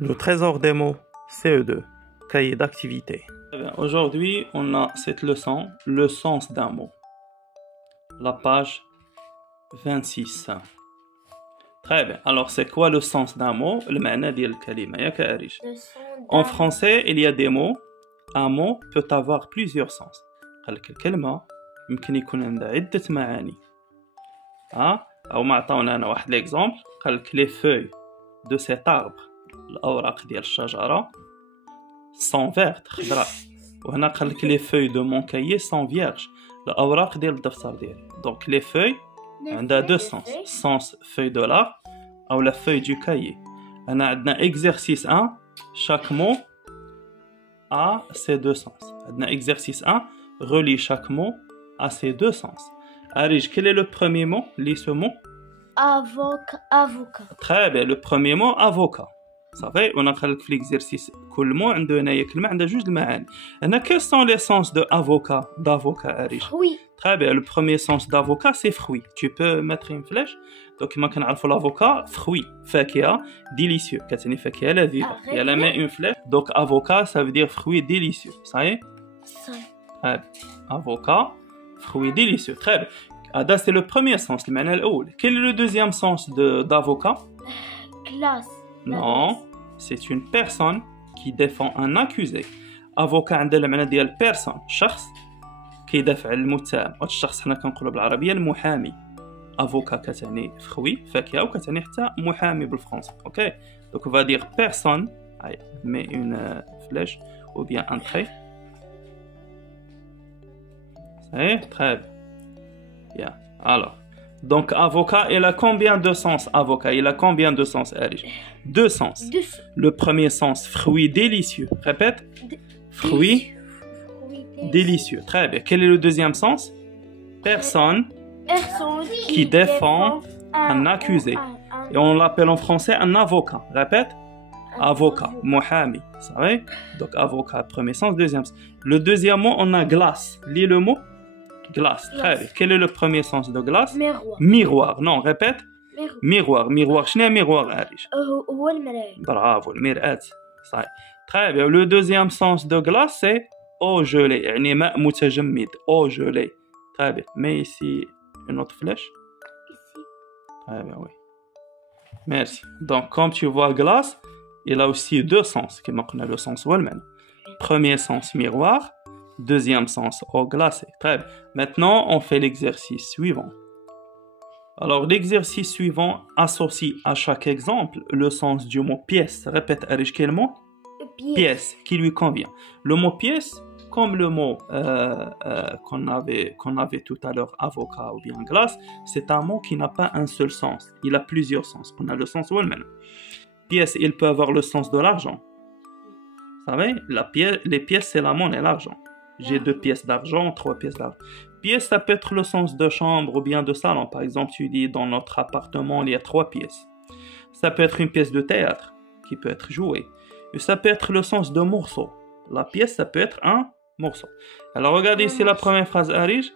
Le trésor des mots, CE2, cahier d'activité. Aujourd'hui, on a cette leçon, le sens d'un mot. La page 26. Très bien. Alors, c'est quoi le sens d'un mot? Le معنى ديال الكلمة يا كأريج. En français, il y a des mots. Un mot peut avoir plusieurs sens. قال لك الكلمة يمكن يكون عندها عدة معاني. أو ما عطاونا أنا واحد l'exemple. قال لك les feuilles de cet arbre. الأوراق ديال الشجرة sont vertes خضراء. وهنا قال لك les feuilles de mon cahier sont vierges. الأوراق ديال الدفتر ديالي. Donc les feuilles عندها deux sens. Sens feuille de l'arbre ou la feuille du cahier. On a un exercice 1. Chaque mot a ses deux sens. On a exercice 1. Relie chaque mot à ses deux sens. Arij, quel est le premier mot? Lis ce mot. Avocat. Très bien. Le premier mot, avocat. Ça fait, on a fait l'exercice. كل mot عندنا هي كلمة عندها جوج المعاني. أنا quels sont les sens de avocat, d'avocat, Arij? Oui. Très bien, le premier sens d'avocat, c'est fruit. Tu peux mettre une flèche. Donc, il y a l'avocat, fruit, fakia, délicieux. كتعني fakia لذيذة. Il y a la main une flèche. Donc, avocat, ça veut dire fruit délicieux. Ça y est? Ça. Très bien. Avocat, fruit délicieux. Très bien. Ada, c'est le premier sens, le معنى الأول. Quel est le deuxième sens d'avocat? Glace. Non, c'est une personne qui défend un accusé. avocat عندها المعنى ديال personne، شخص كيدافع عن المتهم. هذا الشخص حنا كنقولوا بالعربيه المحامي. افوكا كتعني فخوي فاكهه وكتعني حتى محامي بالفرنسي. اوكي دونك on va dire personne. Allez, mets une flèche ou bien un trait. C'est très bien. Alors, donc avocat, il a combien de sens? Avocat, il a combien de sens? Allez, deux sens. Le premier sens, fruit délicieux. Répète. Fruit délicieux. Très bien. Quel est le deuxième sens? Personne qui défend un accusé. Et on l'appelle en français un avocat. Répète. Avocat. Mohami. Ça va? Donc avocat, premier sens, deuxième sens. Le deuxième mot, on a glace. Lis le mot. Glace. Très bien. Quel est le premier sens de glace? Miroir. Miroir. Non, répète. Miroir. Miroir. شنو هي miroir عارف؟ هو المراية. Bravo. المرآة. صحيح. Très bien. Le deuxième sens de glace, c'est eau gelée. يعني ماء متجمد. Eau gelée. Très bien. Mets ici une autre flèche. Ici. Très bien, oui. Merci. Donc, comme tu vois, glace, il a aussi deux sens. Qui manque le sens والمعنى. Premier sens, miroir. Deuxième sens, eau glacée. Très bien. Maintenant, on fait l'exercice suivant. Alors, l'exercice suivant associe à chaque exemple le sens du mot pièce. Répète, Arij, quel mot? Pièce, qui lui convient. Le mot pièce, comme le mot qu'on avait tout à l'heure, avocat ou bien glace, c'est un mot qui n'a pas un seul sens. Il a plusieurs sens. On a le sens والمعنى. Pièce, il peut avoir le sens de l'argent. Vous savez, les pièces, c'est la monnaie, l'argent. J'ai 2 pièces d'argent, 3 pièces d'argent. Pièce, ça peut être le sens de chambre ou bien de salon. Par exemple, tu dis dans notre appartement, il y a 3 pièces. Ça peut être une pièce de théâtre qui peut être jouée. Et ça peut être le sens de morceau. La pièce, ça peut être un morceau. Alors, regardez ici la première phrase, Arij.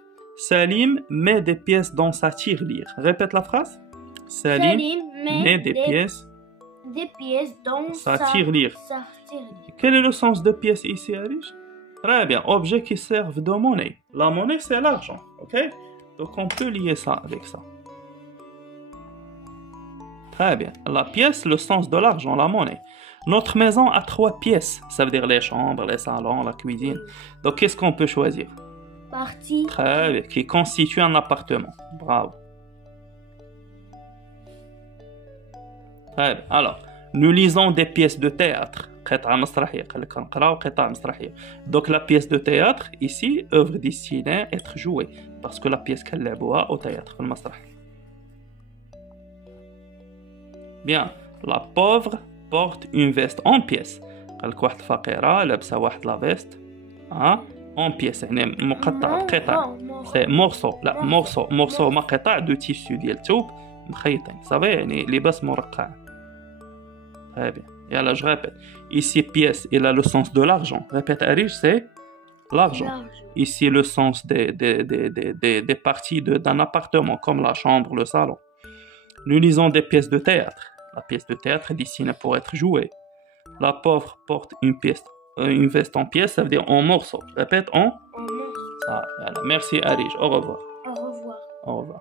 Salim met des pièces dans sa tirelire. Répète la phrase. Salim met des pièces dans sa tirelire. Quel est le sens de pièce ici, Arij? Très bien. Objets qui servent de monnaie. La monnaie, c'est l'argent. Ok? Donc, on peut lier ça avec ça. Très bien. La pièce, le sens de l'argent, la monnaie. Notre maison a 3 pièces. Ça veut dire les chambres, les salons, la cuisine. Donc, qu'est-ce qu'on peut choisir? Partie. Très bien. Qui constitue un appartement. Bravo. Très bien. Alors, nous lisons des pièces de théâtre. قطعة مسرحية. قال لك نقراو قطع مسرحية. Donc la pièce de théâtre ici, œuvre destinée à être jouée parce que la pièce كنلعبوها au théâtre في المسرح. Bien, la pauvre porte une veste en pièces. قال لك واحد الفقيرة لابسة واحد لا فيست en pièces يعني مقطع قطع. C'est morceau. لا morceau ما قطع de tissu ديال الثوب مخيطين. صافي يعني لباس مرقع. Très bien. Et alors, je répète. Ici, pièce, il a le sens de l'argent. Répète, Arij, c'est l'argent. Ici, le sens des parties d'un appartement, comme la chambre, le salon. Nous lisons des pièces de théâtre. La pièce de théâtre est destinée pour être jouée. La pauvre porte une veste en pièces, ça veut dire en morceaux. Répète, en... En morceaux. Ça, voilà. Merci Arij, au revoir. Au revoir. Au revoir.